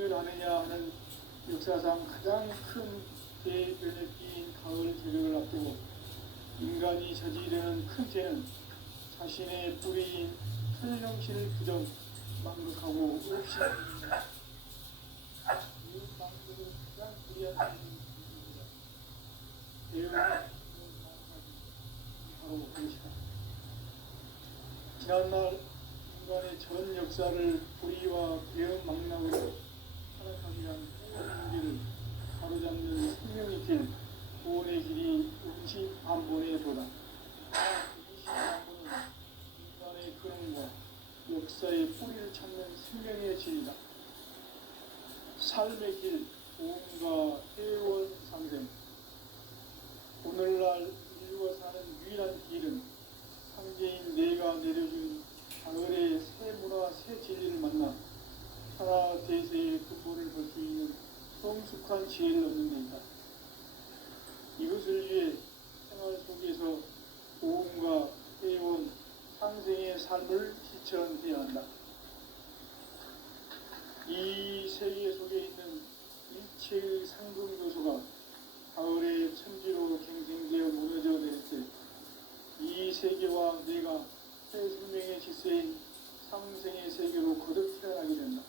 모멸하느냐 하는 역사상 가장 큰 대변의 끼인 가을 개벽을 앞두고 인간이 저지르는 큰 죄는 자신의 뿌리인 혈령신을 부정 망극하고 없이 이 망극은 가장 불리한 죄입니다. 바로 그것이다. 지난날 인간의 전 역사를 불의와 배은망락으로 살아가기 위한 문제를 바로잡는 생명의 길, 구원의 길이 임시반본의 도다. 임시반본은 인간의 근원과 역사의 뿌리를 찾는 생명의 진리다. 삶의 길, 구원과 회원 상생. 오늘날 인류가 사는 유일한 길은 상제인 내가 내려준 가을의 새 문화, 새 진리를 만나 천하 대세의 근본을 볼 수 있는 성숙한 지혜를 얻는 데이다. 이것을 위해 생활 속에서 보험과 회원, 상생의 삶을 실천해야 한다. 이 세계 속에 있는 일체의 상금 요소가 가을의 천지로 갱생되어 무너져 내릴 때 이 세계와 내가 새 생명의 질서인 상생의 세계로 거듭 태어나게 된다.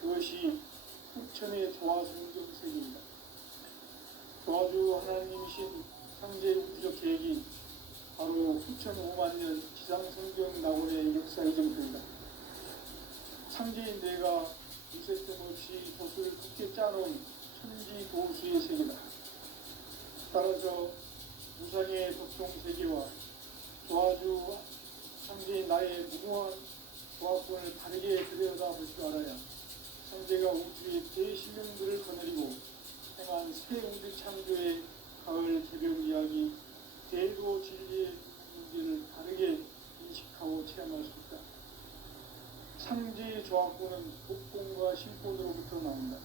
그것이 후천의 조화성경 세계이다. 조화주 하나님이신 상제 우주적 계획이 바로 후천 5만년 지상성경 낙원의 역사의 정토이다. 상제인 내가 유세점 없이 돛을 굳게 짜놓은 천지 도수의 세계다. 따라서 무상의 독종 세계와 조화주 상제인 나의 무궁한 조합권을 다르게 들여다볼 줄 알아야 상제가 우주의 대신명들을 거느리고 행한 새 우주 창조의 가을 개벽 이야기, 대도 진리의 문제를 다르게 인식하고 체험할 수 있다. 상제의 조합권은 복권과 신권으로부터 나온다.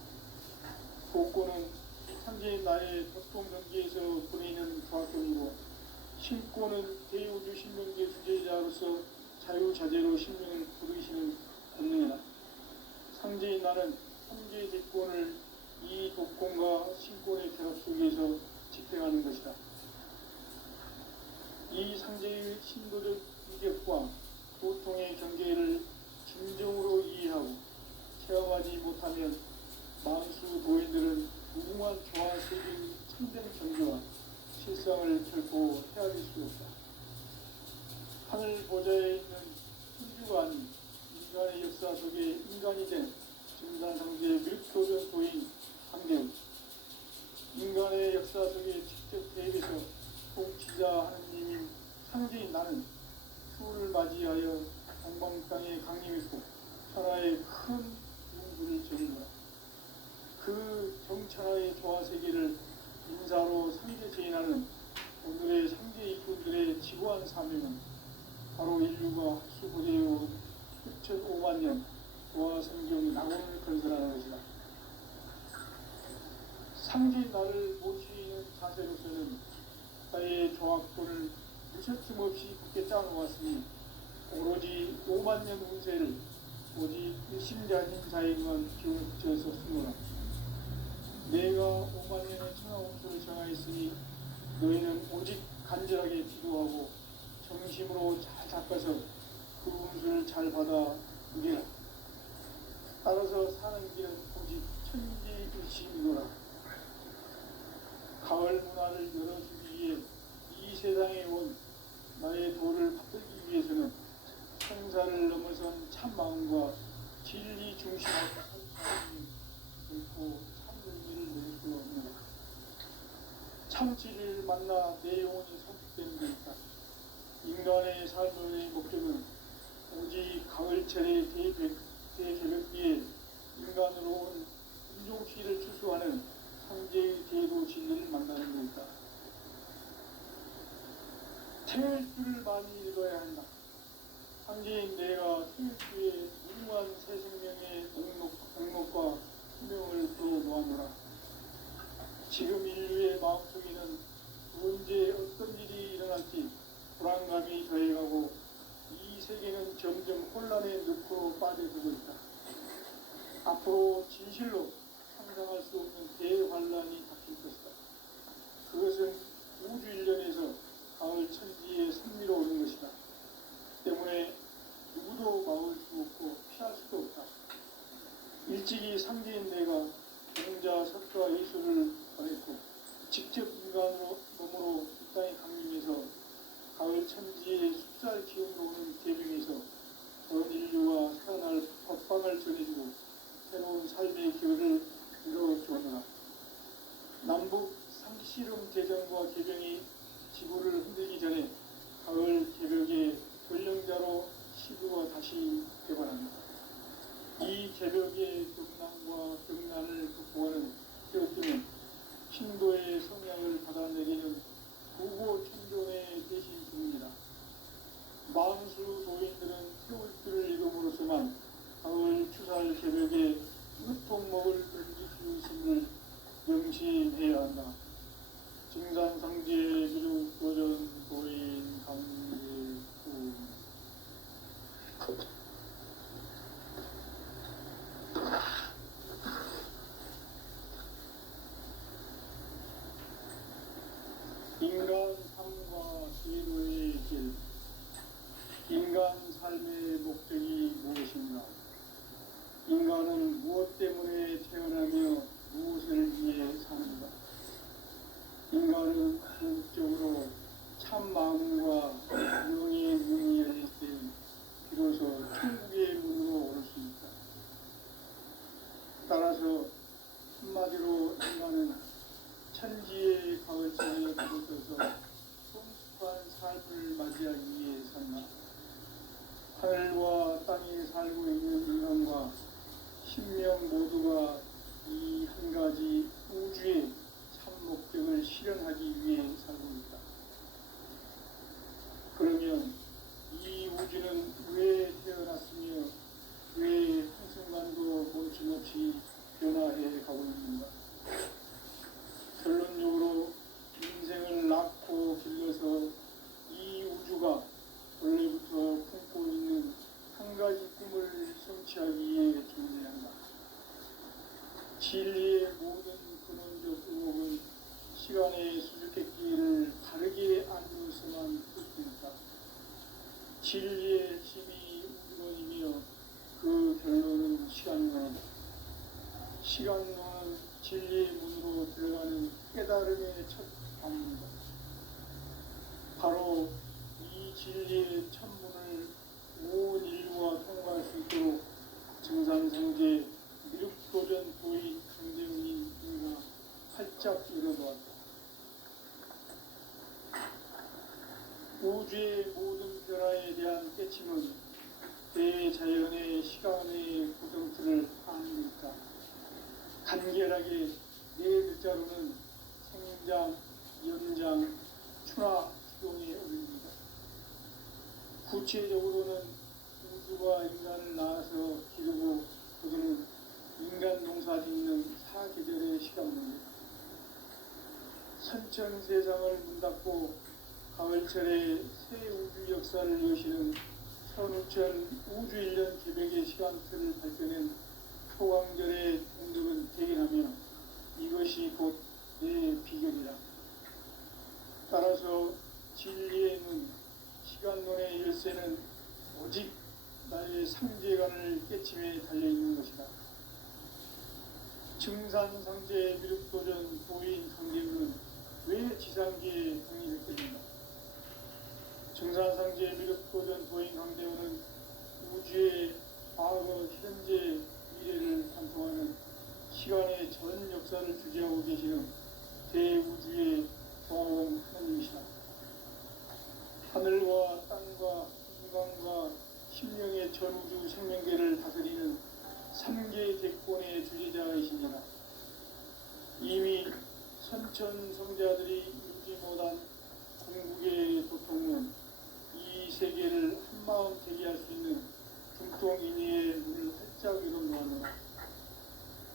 복권은 상제인 나의 협동경계에서 보내는 조합권이고, 신권은 대우주 신명계 주제자로서 자유자재로 신명을 부르시는 권능이다. 상제인 나는 상제의 대권을 이 독권과 신권의 결합 속에서 집행하는 것이다. 이 상제의 신도적 인격과 보통의 경계를 진정으로 이해하고 체험하지 못하면 만수 도인들은 무궁한 조화 세계의 참된 경계와 실상을 결코 헤아릴 수 없다. 하늘 보좌에 있는 천주가 아닌 인간의 역사 속에 인간이 된 증산상제의 밀교전도인 상대우, 인간의 역사 속에 직접 대입해서 통치자 하느님인 상제인 나는 추후를 맞이하여 동방땅에 강림했고 천하의 큰 용부를 전인노라. 그 정천하의 조화세계를 인사로 상제 제인하는 오늘의 상제 일꾼들의 지구한 사명은 바로 인류가 수고되어온 6,500년 조화성경 낙원을 건설하는 것이다. 상제인 나를 모시는 자세로서는 나의 조합권을 무설침 없이 굳게 짜놓았으니 오로지 5만년 운세를 오직 일심자인 자에게만 기운을 붙여서 쓰노라. 내가 5만년의 천하 운수를 정하였으니 너희는 오직 간절하게 기도하고 정심으로 잘 닦아서 그 운수를 잘 받아 누리라. 따라서 사는 길은 오직 천지일심이노라. 가을 문화를 열어주기 위해 이 세상에 온 나의 도를 받들기 위해서는 성사를 넘어선 참마음과 진리 중심의 사람이 결코 참의미를 낼 수 없는 참지를 만나 내 영혼이 성숙되는 데 있다. 인간의 삶의 목적은 오직 가을철의 대개벽기에 인간으로 온 인종시를 추수하는 상제의 대도 진리를 만나는 데 있다. 태일주를 많이 읽어야 한다. 상제인 내가 태일주의 무궁한 새 생명의 목록과 수명을 풀어놓아노라. 지금 인류의 마음속에는 언제 어떤 일이 일어날지 불안감이 더해가고 이 세계는 점점 혼란의 늪으로 빠져들고 있다. 앞으로 진실로 상상할 수 없는 대환란이 닥칠 것이다. 그것은 우주 일련에서 가을 천지의 선미로 오는 것이다. 때문에 누구도 막을 수 없고 피할 수도 없다. 일찍이 상제인 내가 공자, 석가, 예수를 보냈고 직접 인간으로 몸으로 이 땅에 강림해서 가을 천지의 숲살 기운으로 오는 계명에서 전 인류와 살아날 법방을 전해주고 새로운 삶의 기회를 이뤄주었노라. 남북 상씨름 대전과 개병이 지구를 흔들기 전에 가을 개벽의 전령자로 시구가 다시 개발합니다. 이 개벽의 경난과 경난을 극복하는 태극기는 신도의 성향을 받아내리는 부고 천존의 대신 중입니다. 만수 도인들은 태울들을 이름으로서만 가을 추살 개벽에 으통먹을 던질 수 있음을 명심해야 한다. 증산상제 미륵 도전 도인 강제구 인간 삶과 제도의 길. 인간 삶의 목적이 무엇인가? 인간은 무엇 때문에 태어나며 무엇을 위해 사는가? 인간은 궁극적으로 참 마음과 영의 눈이 열릴 때 비로소 천국의 문으로 오를 수 있다. 따라서 한마디로 인간은 천지의 가을철에 들어서서 성숙한 삶을 맞이하기 위해 산다. 하늘과 땅에 살고 있는 인간과 신명 모두가 이 한 가지 우주의 참 목적을 실현하기 위해 살고 있다. 그러면 이 우주는 왜 태어났으며 왜 한순간도 멈춤없이 변화해 가고 있는가? 결론적으로 인생을 낳고 길러서 이 우주가 원래부터 품고 있는 한 가지 꿈을 성취하기 위해 존재한다. 진리의 모든 근원적 의목은 시간의 수수께끼를 바르게 앉아서만 풀 수 있다. 진리의 힘이 우주론이며 그 결론은 시간론이다. 시간론은 진리의 문으로 들어가는 깨달음의 첫 방문이다. 바로 이 진리의 천문을 온 인류가 통과할 수 있도록 증산상제 미륵도전 도인 강대훈이가 활짝 열어놓았다. 우주의 모든 변화에 대한 깨침은 대자연의 시간의 구정틀을 파는 것이다. 간결하게 네 글자로는 생장, 연장, 추나, 추동에 올립니다. 구체적으로는 우주가 인간을 낳아서 기르고 거두는 인간 농사 짓는 사계절의 시간입니다. 선천 세상을 문 닫고 가을철에 새 우주 역사를 여시는 선우천 우주 1년 개벽의 시간틀을 발견한 초강절의 동족은 대견하며 이것이 곧 내 비결이라. 따라서 진리의 문, 시간론의 열쇠는 오직 나의 상제관을 깨침에 달려있는 것이다. 증산상제 미륵도전 도인 강제문은 왜 지상계에 강림했겠는가? 증산상제 미륵도전 도인 강제문은 우주의 과거, 현재, 미래를 관통하는 시간의 전 역사를 주재하고 계시는 대우주의 종합원 하나님이시다. 하늘과 땅과 인간과 심령의 전우주 생명계를 다스리는 3개 객권의 주제자이시니라. 이미 선천 성자들이 이루지 못한 궁극의 도통은 이 세계를 한마음 되게 할 수 있는 중통인의의 문을 활짝 열어놓았노라.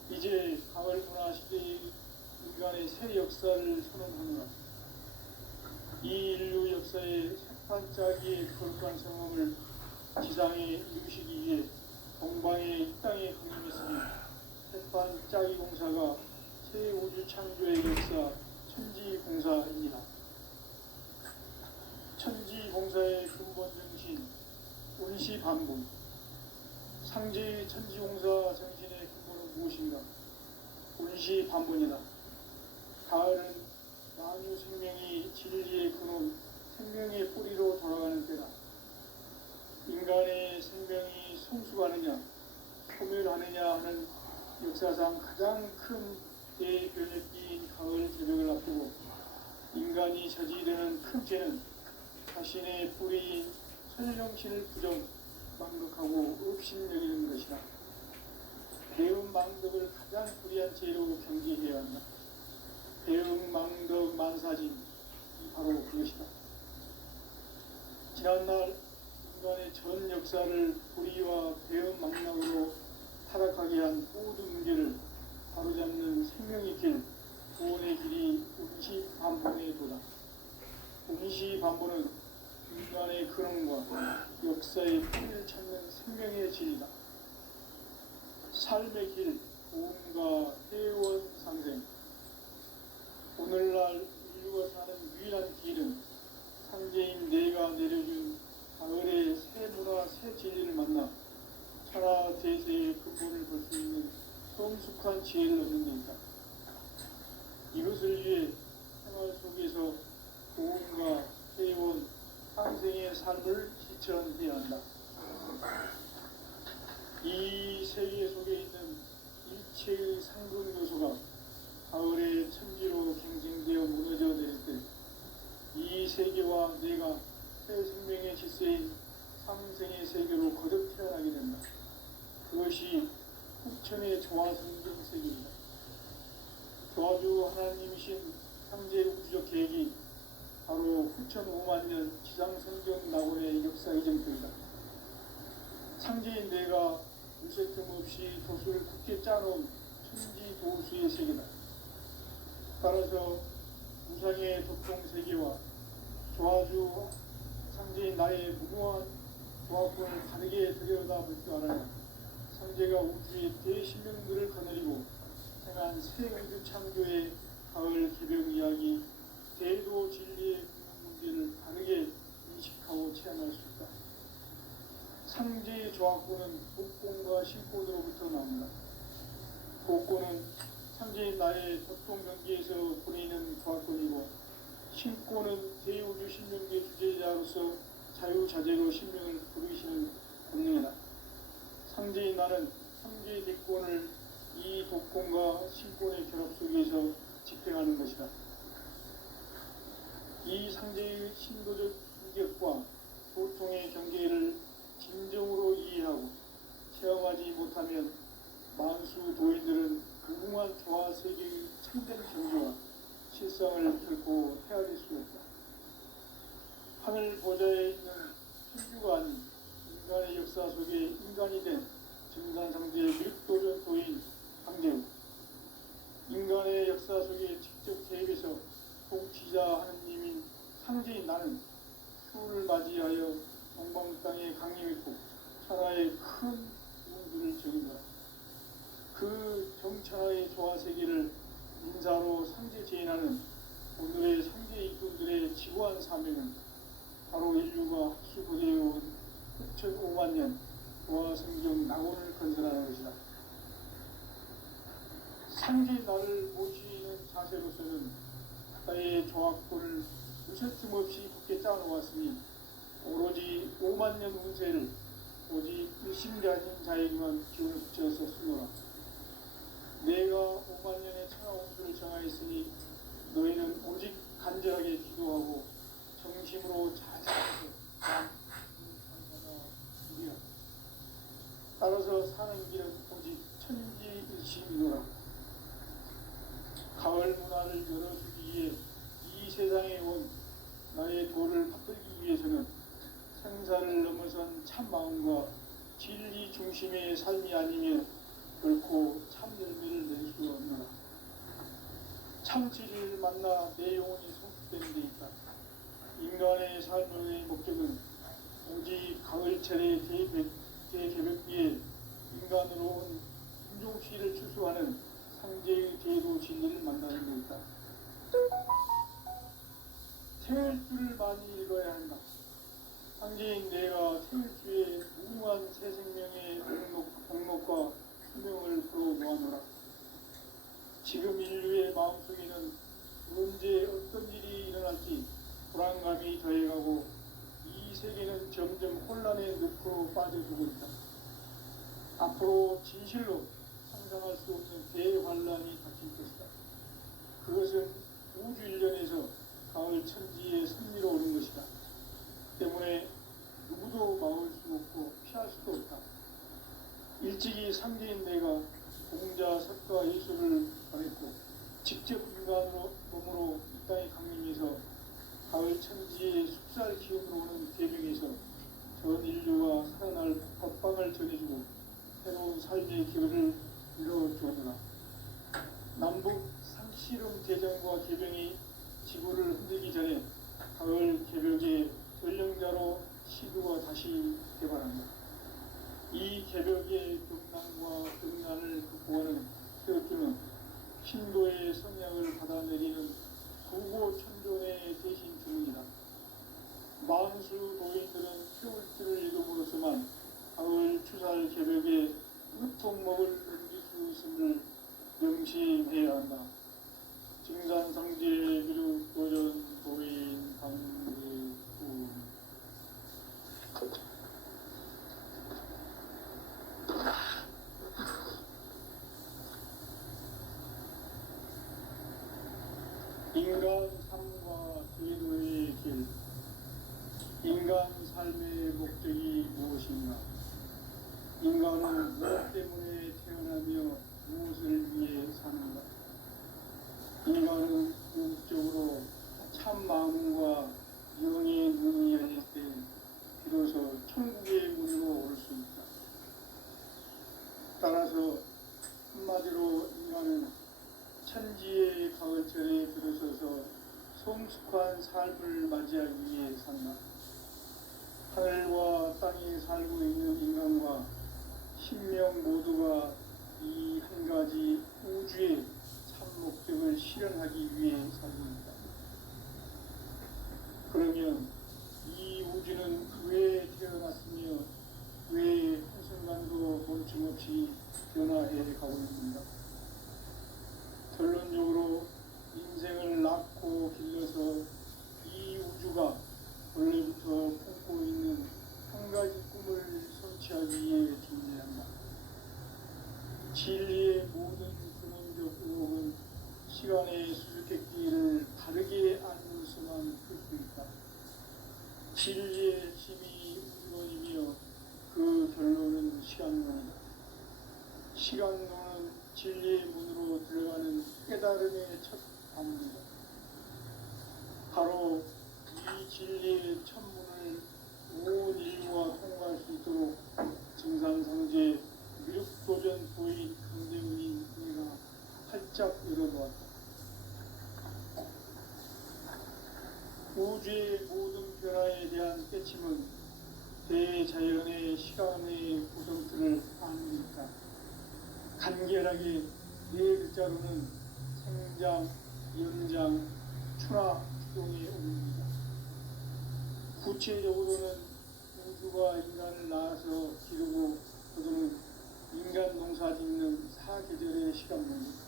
이제 가을 문화 시대의 인간의 새 역사를 선언하노라. 이 인류 역사의 새판짜기의 거룩한 성험을 지상에 이루시기 위해 동방의 이 땅에 강림했으며 인간 짜기 공사가 새 우주 창조의 역사 천지공사입니다. 천지공사의 근본 정신 원시반복. 상제의 천지공사 정신의 근본은 무엇인가? 원시반복이다. 가을은 만유 생명이 진리의 근원, 생명의 뿌리로 돌아가는 때다. 인간의 생명이 성숙하느냐, 소멸하느냐 하는 역사상 가장 큰 대변혁기인 가을 새벽을 앞두고 인간이 저지르는 큰 죄는 자신의 뿌리인 천령신을 부정, 망극하고 업신여기는 것이다. 배움 망덕을 가장 불의한 죄로 경계해야 한다. 배움 망덕 만사진이 바로 그것이다. 지난날 인간의 전 역사를 불의와 배움 망락으로 타락하게 한 모든 문제를 바로잡는 생명의 길, 구원의 길이 원시반본의 도다. 원시반본은 인간의 근원과 역사의 뿌리를 찾는 생명의 진리다. 삶의 길, 보험과 회원 상생. 오늘날 인류가 사는 유일한 길은 상제인 내가 내려준 가을의 새 문화, 새 진리를 만나 천하 대세의 근본을 볼 수 있는 성숙한 지혜를 얻는 데 있다. 이것을 위해 생활 속에서 보험과 회원, 상생의 삶을 실천해야 한다. 이 세계 속에 있는 일체의 상근 요소가 가을의 천지로 갱생되어 무너져 내릴 때 이 세계와 내가 새 생명의 질서인 상생의 세계로 거듭 태어나게 된다. 그것이 후천의 조화성경 세계이다. 조화주 하나님이신 상제 우주적 계획이 바로 후천 5만 년 지상성경 낙원의 역사 이정표이다. 상제인 내가 물색틈 없이 도수를 굳게 짜놓은 천지 도수의 세계다. 따라서 무상의 도통 세계와 조화주 상제인 나의 무모한 조합권을 다르게 들여다볼 줄 알아야 상제가 우주의 대신명들을 거느리고 행한 새 우주 창조의 가을 개벽 이야기, 대도 진리의 문제를 다르게 인식하고 체험할 수 있다. 상제의 조합권은 복권과 신권으로부터 나옵니다. 복권은 상제인 나의 도통 경계에서 보내는 조합권이고, 신권은 대우주 신명계 주제자로서 자유자재로 신명을 부르시는 권능이다. 상제인 나는 상제의 대권을 이 독권과 신권의 결합 속에서 집행하는 것이다. 이 상제의 신도적 인격과 보통의 경계를 진정으로 이해하고 체험하지 못하면 만수 도인들은 무궁한 조화 세계의 참된 경계와 실상을 결코 헤아릴 수 없다. 하늘 보좌에 있는 천주가 아닌 인간의 역사 속에 인간이 된 증산상제의 밀도전 도인 강제우, 인간의 역사 속에 직접 개입해서 통치자 하느님인 상제인 나는 휴를 맞이하여 동방 땅에 강림했고 천하의 큰 우주를 적인다. 그 정천하의 조화세계를 인사로 상제 제인하는 오늘의 상제 일꾼들의 지고한 사명은 바로 인류가 학수고대해온 9,5만 년 조화성경 낙원을 건설하는 것이다. 상제 나를 모시는 자세로서는 나의 조합권을 무쇠틈 없이 굳게 짜놓았으니 오로지 5만 년 운세를 오직 일심가진 자에게만 기운을 붙여서 쓰노라. 내가 5만 년의 천하 운수를 정하였으니 너희는 오직 간절하게 기도하고 정심으로 자제해서 따라서 사는 길은 오직 천지일심이노라. 가을 문화를 열어주기 위해 이 세상에 온 나의 도를 받들기 위해서는 생사를 넘어선 참 마음과 진리 중심의 삶이 아니면 결코 참 열매를 낼 수 없노라. 참 진리를 만나 내 영혼이 성숙되는 데 있다. 인간의 삶의 목적은 오직 가을철의 대개벽기에 인간으로 온 인종시를 추수하는 계도 진리를 만나는 데 있다. 태을주를 많이 읽어야 한다. 상제인 내가 태을주에 무궁한 새 생명의 복록과 수명을 풀어놓아노라. 지금 인류의 마음속에는 언제 어떤 일이 일어날지 불안감이 더해가고 이 세계는 점점 혼란의 늪으로 빠져들고 있다. 앞으로 진실로 상상할 수 없는 대환란이 닥칠 것이다. 그것은 우주 일련에서 가을 천지의 섭리로 오는 것이다. 때문에 누구도 막을 수 없고 피할 수도 없다. 일찍이 상제인 내가 공자, 석가, 예수를 전했고 직접 인간으로 몸으로 이 땅에 강림해서 가을 천지의 숲살 기운으로 오는 계명에서 전 인류가 살아날 법방을 전해주고 새로운 삶의 기회를 이뤄주었노라. 남북 상씨름 대전과 계병이 지구를 흔들기 전에 가을 개벽의 전령자로 시두가 다시 개발한다. 이 개벽의 경난과 경난을 극복하는 태어주는 신도의 성향을 받아내리는 구고천존의 대신 주문이다. 만수 도인들은 태울주를 이름으로서만 가을 추살 개벽의 으통목을 넘길 수 있음을 명심해야 한다. 증산상제 비루 도전 도인 강대군. 인간 삶과 제도의 길. 인간 삶의 목적이 무엇인가? 인간은 무엇 때문에 태어나며 무엇을 위해 사는가? 인간은 궁극적으로 참 마음과 영의 문이 열릴 때 비로소 천국의 문으로 올 수 있다. 따라서 한마디로 인간은 천지의 가을철에 들어서서 성숙한 삶을 맞이하기 위해 산다. 하늘과 땅에 살고 있는 인간과 신명 모두가 이 한 가지 우주의 참 목적을 실현하기 위해 살고 있다. 그러면 이 우주는 왜 태어났으며 왜 한순간도 멈춤없이 변화해 가고 있는가? 결론적으로 인생을 낳고 길러서 이 우주가 원래부터 품고 있는 한 가지 꿈을 성취하기 위해 존재한다. 진리의 모든 근원적 의혹은 시간의 수수께끼를 바르게 알고서만 풀 수 있다. 진리의 힘이 우주론이며 그 결론은 시간론이다. 시간론은 진리의 문으로 들어가는 깨달음의 첫 관문이다. 바로 이 진리의 천문을 온 인류가 통과할 수 있도록 증산상제 미륵도전 도인 강대훈이 내가 활짝 열어놓았다. 우주의 모든 변화에 대한 깨침은 대자연의 시간의 구성틀을 아니니까 간결하게 네 글자로는 생장, 연장, 추나, 추동의 옵니다. 구체적으로는 우주가 인간을 낳아서 기르고 거두는 인간 농사 짓는 사계절의 시간입니다.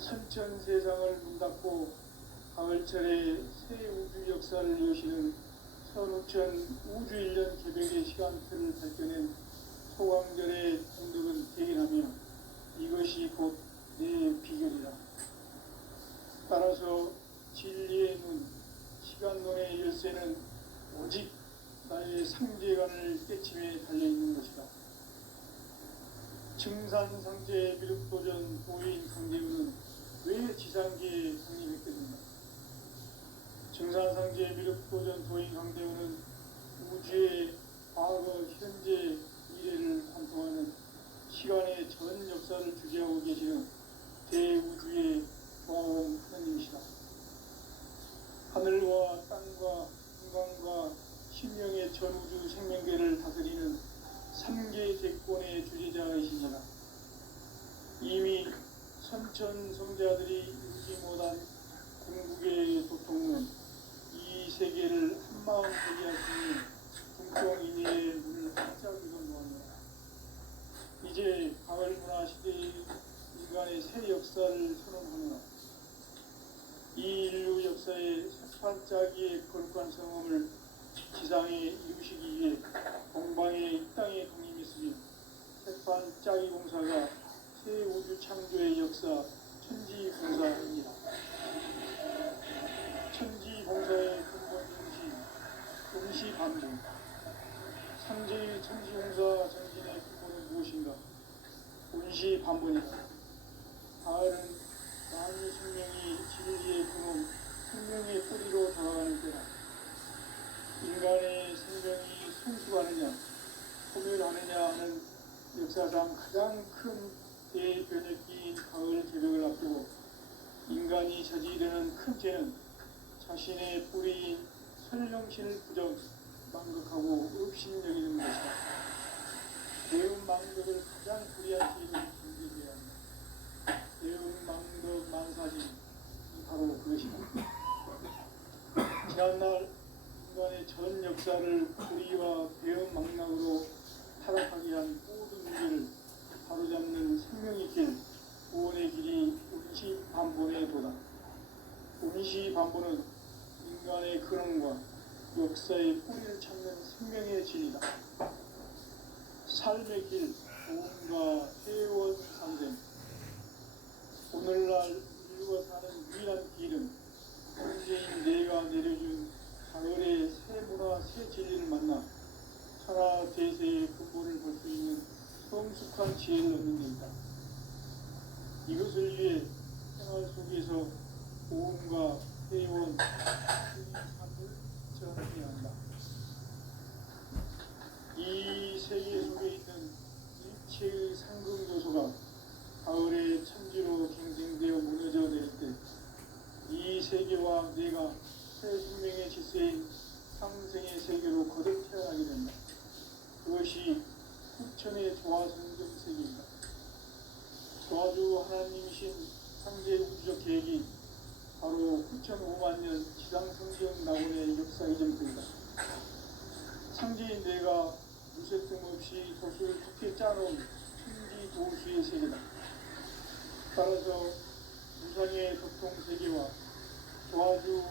선천세상을 문닫고 가을철에 새 우주 역사를 여시는 선우천 우주일년 개벽의 시간틀을 발견한 소강절의 공덕은 대견하며 이것이 곧 내 비결이라. 따라서 진리의 문, 시간론의 열쇠는 오직 나의 상제관을 깨침에 달려있는 것이다. 증산상제 미륵도전 도인 강대훈은 왜 지상계에 상립했겠는가? 증산상제 미륵도전 도인 강대훈은 우주의 과거, 현재, 미래를 관통하는 시간의 전 역사를 주재하고 계시는 대우주의 조화원 하느님이시다. 하늘과 땅과 인간과 신명의 전우주 생명계를 다스리는 삼계 대권의 주재자이시니라. 이미 천천 성자들이 이루지 못한 궁극의 도통은 이 세계를 한마음 되게 하시니 중병인의 문을 활짝 열어놓았노라. 이제 가을 문화 시대의 인간의 새 역사를 선언하노라. 이 인류 역사의 새판짜기의 거룩한 성험을 지상에 이루시기 위해 동방의 이 땅에 강림했으며 새판짜기 공사가 새 우주 창조의 역사 천지봉사입니다. 천지봉사의 근본 동시반복. 상제의 천지봉사 정신의 근본은 무엇인가? 동시반복이다. 가을은 만유 생명이 진리의 근원, 생명의 뿌리로 다가가는 때다. 인간의 생명이 성숙하느냐, 소멸하느냐 하는 역사상 가장 큰 대변혁기인 가을 개벽을 앞두고 인간이 저지르는 큰 죄는 자신의 뿌리인 설령신을 부정, 망극하고 업신여기는 것이다. 대응 망극을 가장 불의한 죄는 경계해야 한다. 대응 망극 만사지 바로 그것이다. 지난날 인간의 전 역사를 불의와 대응 망락으로 타락하게 한 모든 문제를 바로잡는 생명의 길, 구원의 길이 운시반본의 도다. 운시반본은 인간의 근원과 역사의 뿌리를 찾는 생명의 진리다. 삶의 길, 도움과 회원 상생. 오늘날 인류가 사는 유일한 길은 현재인 내가 내려준 가을의 새 문화, 새 진리를 만나 천하 대세의 근본을 볼 수 있는 성숙한 지혜를 얻는 데 있다. 이것을 위해 생활 속에서 도움과 회원, 삶을 전해야 한다. 이 세계 속에 있는 일체의 상급 요소가 가을의 천지로 갱생되어 무너져 내릴 때 이 세계와 내가 새 생명의 질서인 상생의 세계로 거듭 태어나게 된다. 그것이 후천의 조화성경 세계입니다. 조화주 하나님이신 상대 우주적 계획이 바로 후천 5만년 지상성경 낙원의 역사 이전부이다. 상제인 내가 무쇠 틈 없이 도수를 깊게 짜놓은 천지 도수의 세계다. 따라서 무상의 도통 세계와 조화주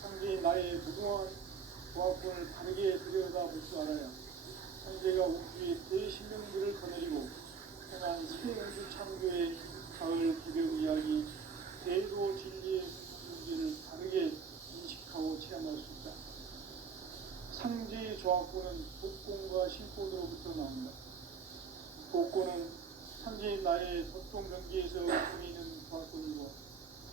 상제인 나의 무궁한 조화권을 바르게 들여다볼 줄 알아야 상제가 우주의 대신명들을 거느리고 행한 새 우주 창조의 가을 개벽 이야기 대도 진리의 문제를 다르게 인식하고 체험할 수 있다. 상제의 조화권은 복권과 신권으로부터 나온다. 복권은 상제인 나의 도통 경계에서 보이는 조화권이고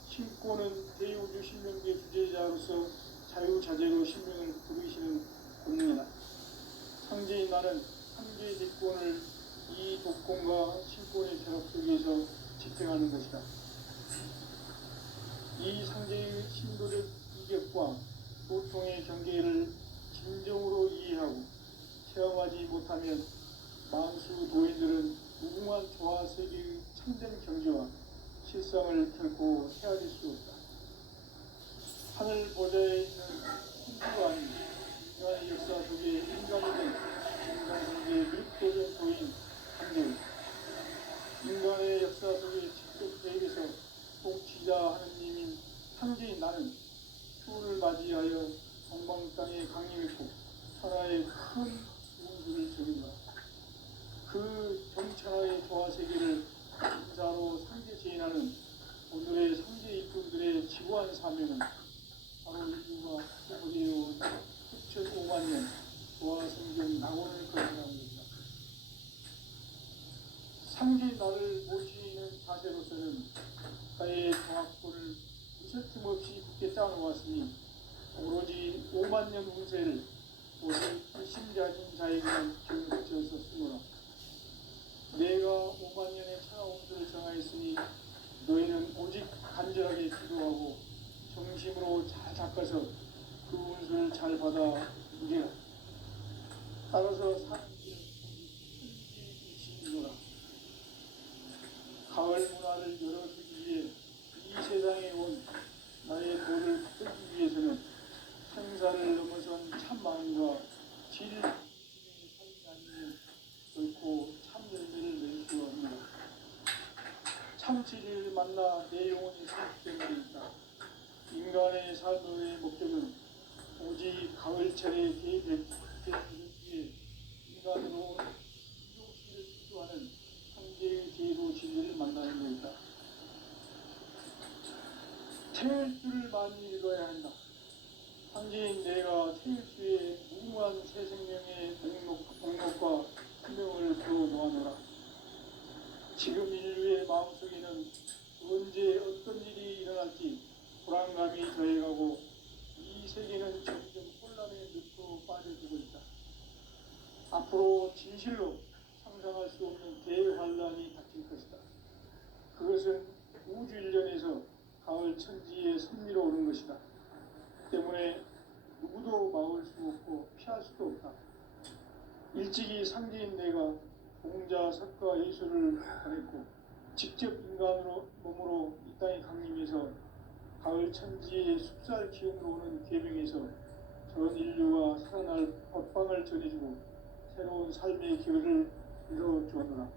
신권은 대우주 신명계 주제자로서 자유자재로 신명을 부르시는 권능이다. 상제인 나는 상제의 직권을 이 독권과 신권의 결합 속에서 집행하는 것이다. 이 상제의 신도적 이격과 도통의 경계를 진정으로 이해하고 체험하지 못하면 만수 도인들은 무궁한 조화세계의 참된 경지와 실상을 결코 헤아릴 수 없다. 하늘 보좌에 있는 신주가 아닌 인간의 역사 속에 인간이 된 인간 세계의 밀도적 도인 상제, 인간의 역사 속에 직접 계획에서 통치자 하느님인 상제인 나는 추운을 맞이하여 동방 땅에 강림했고 천하의 큰 운수를 적인다. 그 정천하의 조화세계를 인사로 상제 제인하는 오늘의 상제 일꾼들의 지구한 사명은 바로 인류가 소부되어온 수천 5만 년 조화성경 낙원을 거듭나는 것이다. 상제 나를 모시는 자세로서는 나의 정확도를 무쇠틈 없이 굳게 짜놓았으니 오로지 5만 년 운세를 오직 불신자진 자에게만 기울여서 쓰노라. 내가 5만 년의 천하 운수를 정하였으니 너희는 오직 간절하게 기도하고 정심으로 잘 닦아서 그 운수를 잘 받아 누리라. 따라서 사는 길은 천지이시노라. 가을 문화를 열어주기 위해 이 세상에 온 나의 도를 끌기 위해서는 생사를 넘어선 참 마음과 진리의 삶이 아니면 결코 참 열매를 낼 수 없는 참 진리를 만나 내 영혼이 회복되는 있다. 인간의 삶의 목적은 오직 가을철에 대변을 위해 인간으로 인종신을 추구하는 상대의 제도 진리를 만나는 것이다. 태일주를 많이 읽어야 한다. 상제인 내가 태일주의 무궁한 새 생명의 목록과 수명을 풀어놓아노라. 지금 인류의 마음속에는 언제 어떤 일이 일어날지 불안감이 더해가고 이 세계는 점점 혼란의 늪으로 빠져들고 있다. 앞으로 진실로 상상할 수 없는 대환란이 닥칠 것이다. 그것은 우주 일련에서 가을 천지에 섭리로 오는 것이다. 때문에 누구도 막을 수 없고 피할 수도 없다. 일찍이 상제인 내가 공자, 석가, 예수를 보냈고 직접 인간으로 몸으로 이 땅에 강림해서 가을 천지의 숲살 기운으로 오는 계명에서 전 인류가 살아날 법방을 전해주고 새로운 삶의 기회를 이뤄주었노라.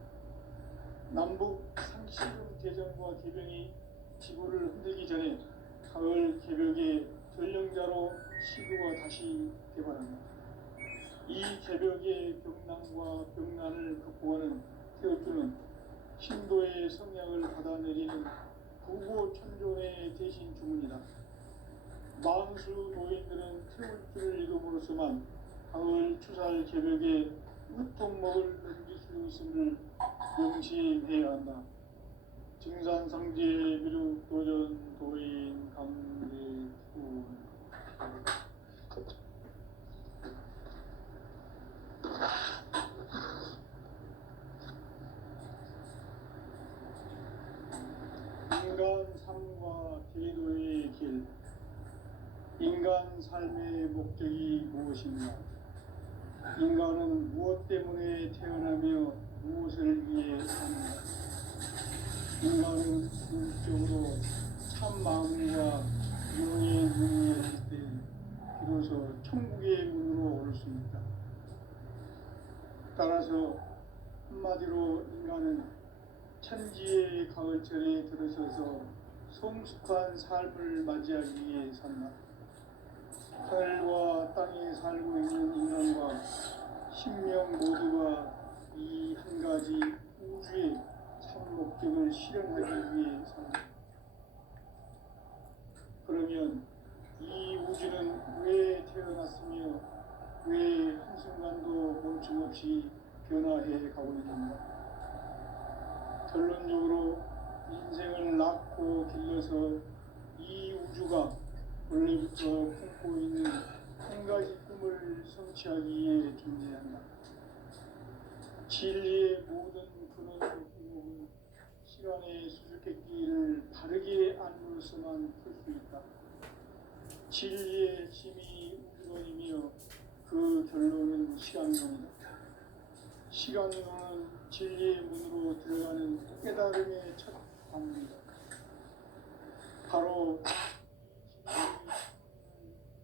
남북 상시군 개정과 개병이 지구를 흔들기 전에 가을 개벽의 전령자로 시구가 다시 개발한다. 이 개벽의 병난과 병난을 극복하는 태어주는 신도의 성약을 받아내리는 구고천존의 대신 주문이다. 만수 노인들은 태울주를 이름으로서만 가을 추살 개벽에 으통목을 넘길 수 있음을 명심해야 한다. 증산상제 미륵 도전 도인 감대군 인간 삶과 제도의 길. 인간 삶의 목적이 무엇인가? 인간은 무엇 때문에 태어나며 무엇을 위해 사는가? 인간은 궁극적으로 참 마음과 영의 눈이 열릴 때 비로소 천국의 문으로 오를 수 있다. 따라서 한마디로 인간은 천지의 가을철에 들어서서 성숙한 삶을 맞이하기 위해 산다. 하늘과 땅에 살고 있는 인간과 신명 모두가 이 한 가지 우주의 참 목적을 실현하기 위해 산다. 그러면 이 우주는 왜 태어났으며 왜 한순간도 멈춤없이 변화해 가고 있는가? 결론적으로 인생을 낳고 길러서 이 우주가 원래부터 품고 있는 한 가지 꿈을 성취하기 위해 존재한다. 진리의 모든 근원과 궁극은 시간의 수수께끼를 바르게 안으로서만 풀 수 있다. 진리의 힘이 우주론이며 그 결론은 시간론이다. 시간론은 진리의 문으로 들어가는 깨달음의 첫 관문이다. 바로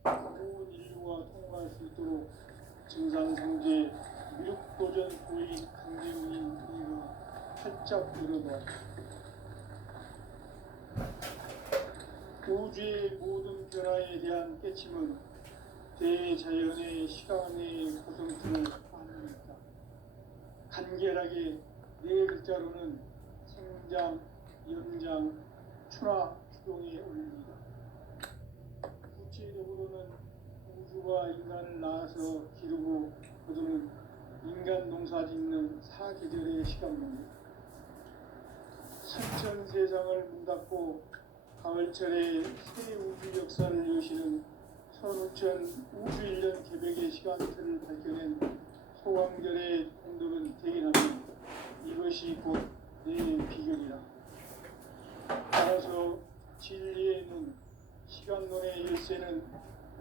온 인류가 통과할 수 있도록 증산상제 미륵도전 고인 강제훈인 그이가 활짝 열어봐. 우주의 모든 변화에 대한 깨침은 대자연의 시간의 고성틀을 반영했다. 간결하게 네 글자로는 생장, 연장, 추나, 추동에 올립니다. 구체적으로는 우주가 인간을 낳아서 기르고 거두는 인간 농사 짓는 사계절의 시간입니다. 신천 세상을 문 닫고 가을철에 새 우주 역사를 여시는 선우천 우주 일년 개벽의 시간틀을 밝혀낸 소강절의 공덕은 대견하며 이것이 곧 내 비결이라. 따라서 진리의 눈, 시간론의 열쇠는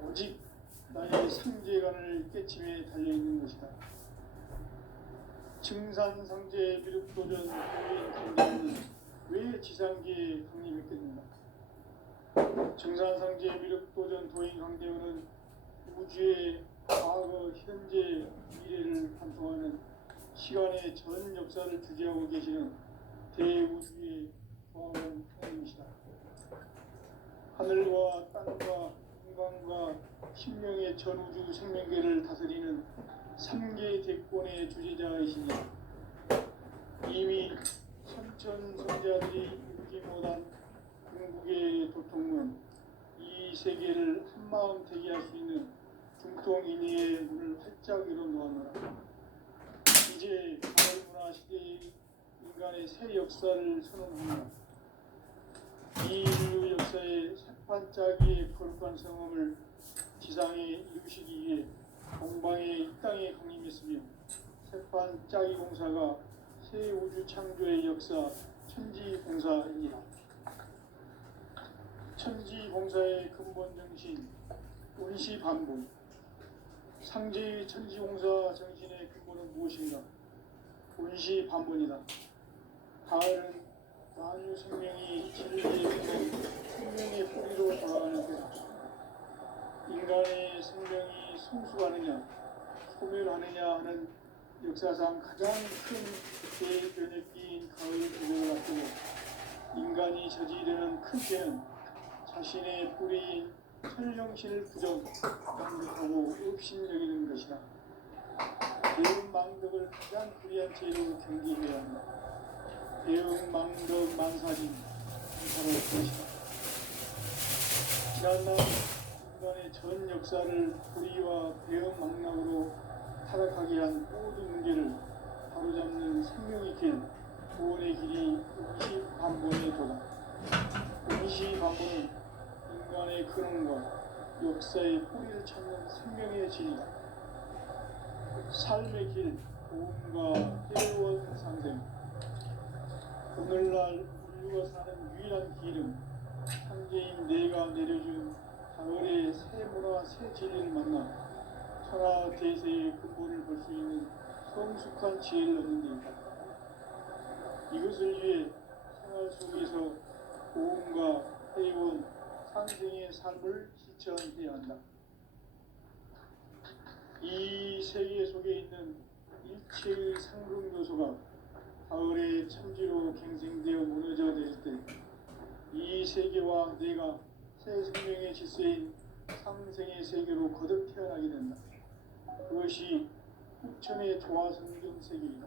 오직 나의 상제관을 깨침에 달려있는 것이다. 증산상제 미륵도전 고인 강제는 지상계에 강림했겠는가. 정산상제 미륵도전 도인 강대원은 우주의 과거, 현재, 미래를 관통하는 시간의 전 역사를 주재하고 계시는 대우주의 조합원 하나님이시다. 하늘과 땅과 인간과 신명의 전우주 생명계를 다스리는 3개 대권의 주재자이시니 이미 선천성자들이 읽지 못한 궁극의 도통문 이 세계를 한마음 대기할 수 있는 중통인의의 문을 활짝 열어놓았노라. 이제 가을문화 시대의 인간의 새 역사를 선언합니다. 이 인류 역사의 새판짜기의 거룩한 성험을 지상에 이루시기 위해 동방의 이 땅에 강림했으며 새판짜기 공사가 새 우주 창조의 역사 천지봉사입니다. 천지봉사의 근본 정신 운시반복. 상제의 천지봉사 정신의 근본은 무엇인가? 운시반복이다. 가을은 만유 생명이 진리의 근원, 생명의 뿌리로 돌아가는 것. 인간의 생명이 성숙하느냐, 소멸하느냐 하는 역사상 가장 큰 대변혁기인 가을 계절을 앞두고 인간이 저지르는 큰 죄는 자신의 뿌리인 천령신을 부정하고 업신여기는 것이다. 대응망덕을 가장 불의한 죄로 경계해야 한다. 대응망덕 만사진 바로 그것이다. 지난날 인간의 전 역사를 불의와 대응망락으로 타락하게 한 모든 문제를 바로잡는 생명의 길, 구원의 길이 운시반본의 도다. 운시반본은 인간의 근원과 역사의 뿌리를 찾는 생명의 진리다. 삶의 길, 고음과 해원 상생. 오늘날 인류가 사는 유일한 길은 창제인 내가 내려준 가을의 새 문화, 새 진리를 만나 천하 대세의 근본을 볼 수 있는 성숙한 지혜를 얻는 데 있다. 이것을 위해 생활 속에서 고음과 해원, 상생의 삶을 실천해야 한다. 이 세계 속에 있는 일체의 상승 요소가 가을의 천지로 갱생되어 무너져 내릴 때 이 세계와 내가 새 생명의 질서인 상생의 세계로 거듭 태어나게 된다. 그것이 후천의 조화성경 세계이다.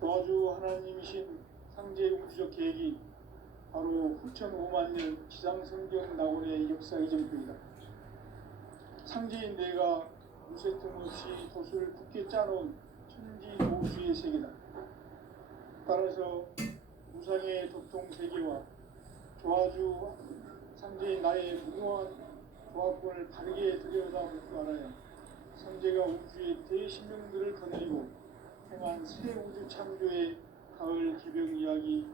조화주 하나님이신 상제 우주적 계획이 바로 후천 5만 년 지상성경 낙원의 역사 이전표이다. 상제인 내가 무쇠 틈 없이 돛을 굳게 짜놓은 천지 모수의 세계다. 따라서 무상의 도통 세계와 조화주 상제인 나의 무모한 조합권을 바르게 들여다볼 줄 알아야 상제가 우주의 대신명들을 거느리고 행한 새 우주 창조의 가을 기병 이야기,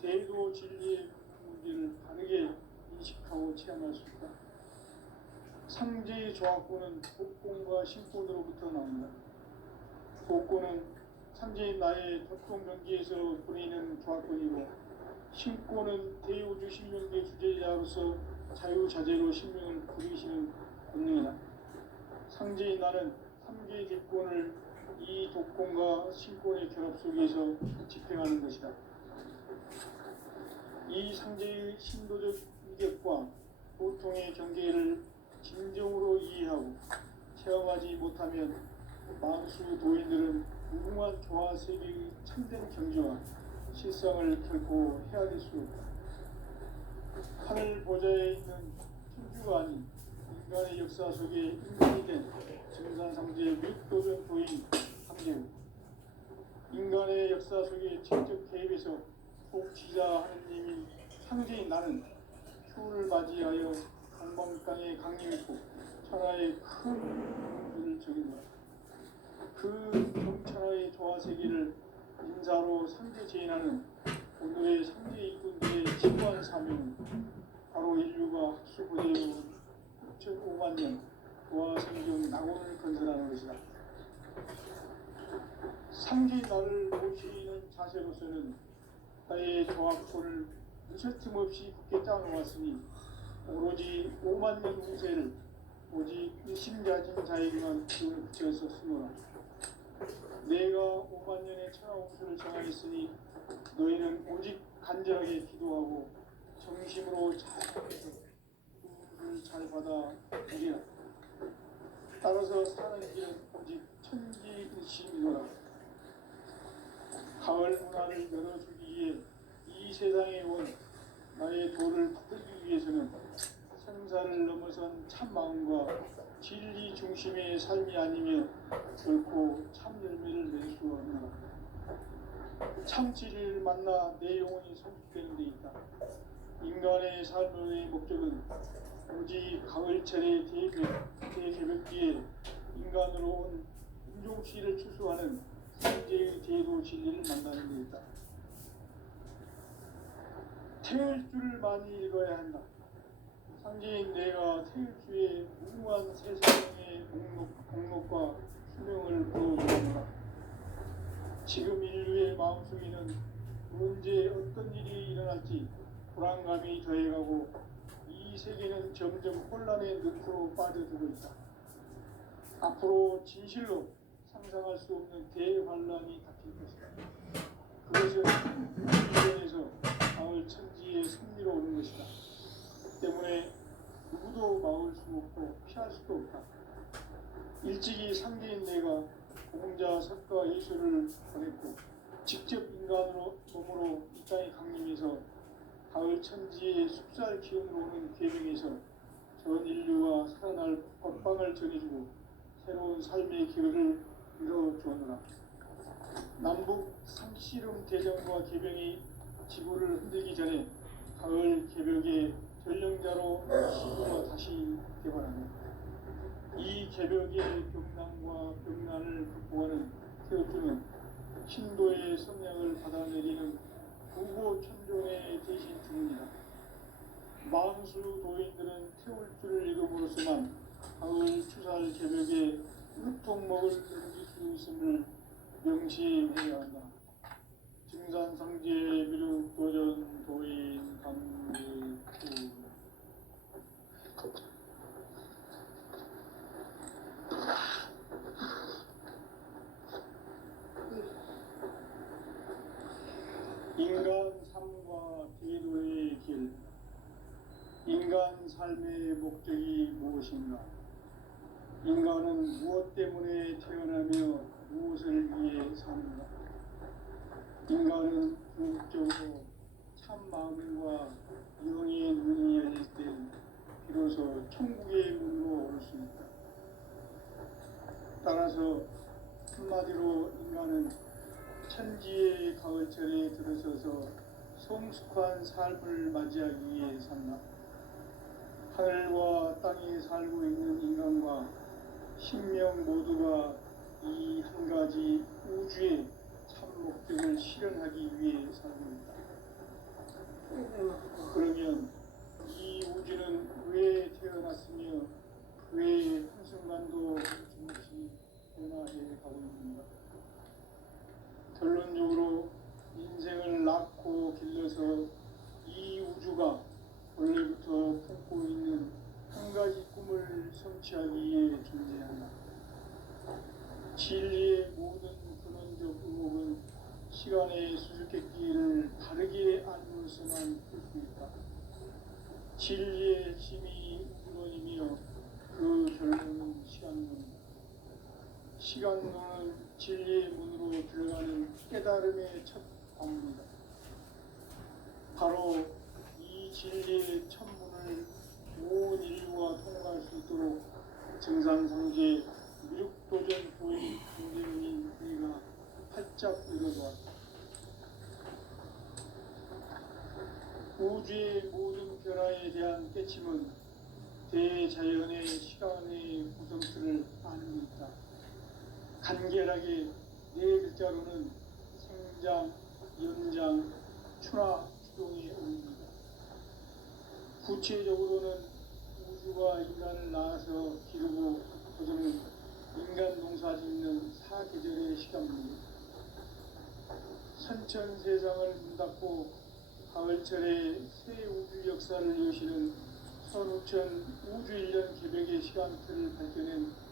대도 진리의 문제를 바르게 인식하고 체험할 수 있다. 상제의 조합권은 복권과 신권으로부터 나옵니다. 복권은 상제인 나의 도통 경기에서 보내는 조합권이고, 신권은 대우주 신명계 주제자로서 자유자재로 신명을 부리시는 권능이다. 상제인 나는 3개의 객권을 이 독권과 신권의 결합 속에서 집행하는 것이다. 이 상제의 신도적 위격과 보통의 경계를 진정으로 이해하고 체험하지 못하면 만수 도인들은 무궁한 조화 세계의 참된 경지와 실상을 결코 헤아릴 수 없다. 하늘 보좌에 있는 천주가 아닌 인간의 역사 속에 인간이 된 정산상제 미륵도전 도인 함재우, 인간의 역사 속에 직접 개입해서 복지자 하느님인 상제인 나는 휴를 맞이하여 강방 땅에 강림했고 천하의 큰 공주를 적인다. 그 경천하의 조화세계를 인사로 상제 제인하는 오늘의 상제 일꾼들의 지구한 사명은 바로 인류가 학수고대로 6,5만 년 조화생경 낙원을 건설하는 것이다. 상제 나를 모시는 자세로서는 나의 인간의 조합권을 무쇠틈없이 굳게 짜놓았으니 오로지 5만 년 후세를 오직 일심가진 자에게만 기운을 붙여서 쓰노라. 내가 5만 년의 천하홍수를 정하였으니 너희는 오직 간절하게 기도하고 정심으로 잘해서 도움을 잘 받아 누리라. 따라서 사는 길은 오직 천지일심이노라. 가을 문화를 열어주기 위해 이 세상에 온 나의 도를 받들기 위해서는 생사를 넘어선 참마음과 진리 중심의 삶이 아니면 결코 참 열매를 낼 수 없노라. 참치를 만나 내 영혼이 성숙되는 데 있다. 인간의 삶의 목적은 오직 가을철의 대개벽기에 인간으로 온 인종시를 추수하는 생제의 대도 진리를 만나는 데 있다. 태을 줄을 많이 읽어야 한다. 상제인 내가 태일주의 무궁한 세상의 공록과 수명을 불어주노라. 지금 인류의 마음속에는 언제 어떤 일이 일어날지 불안감이 더해가고 이 세계는 점점 혼란의 늪으로 빠져들고 있다. 앞으로 진실로 상상할 수 없는 대환란이 닥칠 것이다. 그것은 이전에서 가을 천지의 승리로 오는 것이다. 때문에 누구도 막을 수 없고 피할 수도 없다. 일찍이 상계인 내가 공자 석가 예수를 보냈고 직접 인간으로 몸으로 이 땅에 강림해서 가을 천지의 숲살 기운으로 오는 계명에서 전 인류와 살아날 법방을 전해주고 새로운 삶의 기회를 이뤄주었노라. 남북 상씨름 대전과 개병이 지구를 흔들기 전에 가을 개벽의 전령자로 시구가 다시 개발하네. 이 개벽의 병난과 병난을 극복하는 태어주는 신도의 성량을 받아내리는 구고 천종의 대신 주문이다. 만수 도인들은 태울줄을 읽음으로써만 가을 추살 개벽의 흙통목을 넘길 수 있음을 명시해야 한다. 증산상제 미륵 도전 도인 감리 인간 삶과 대도의 길. 인간 삶의 목적이 무엇인가? 인간은 무엇 때문에 태어나며 무엇을 위해 사는가? 인간은 궁극적으로 참 마음과 영의 문이 열릴 때 비로소 천국의 문으로 오를 수 있다. 따라서 한마디로 인간은 천지의 가을철에 들어서서 성숙한 삶을 맞이하기 위해 산다. 하늘과 땅에 살고 있는 인간과 신명 모두가 이 한 가지 우주의 참 목적을 실현하기 위해 살고 있다. 그러면 이 우주는 왜 태어났으며 왜 한순간도 멈춤없이 변화해 가고 있는가? 결론적으로 인생을 낳고 길러서 이 우주가 원래부터 품고 있는 한 가지 꿈을 성취하기 위해 존재한다. 진리의 모든 근원적 의목은 시간의 수수께끼를 바르게 알므로서만 풀 수 있다. 진리의 핵심이 우주론이며 그 결론은 시간론이다. 시간론은 진리의 문으로 들어가는 깨달음의 첫 관문이다. 바로 이 진리의 첫 문을 온 인류가 통과할 수 있도록 증산상제 미륵도전 도인 공대문인 우리가 활짝 열어놓았다. 우주의 모든 변화에 대한 깨침은 대자연의 시간의 구성틀을 아는 데 있다. 간결하게 네 글자로는 생장, 연장, 추나, 추동의 의미입니다. 구체적으로는 우주가 인간을 낳아서 기르고 거두는 인간 농사 짓는 사계절의 시간입니다. 선천 세상을 문 닫고 가을철의 새 우주 역사를 여시는 선우천 우주일년 개벽의 시간표를 밝혀낸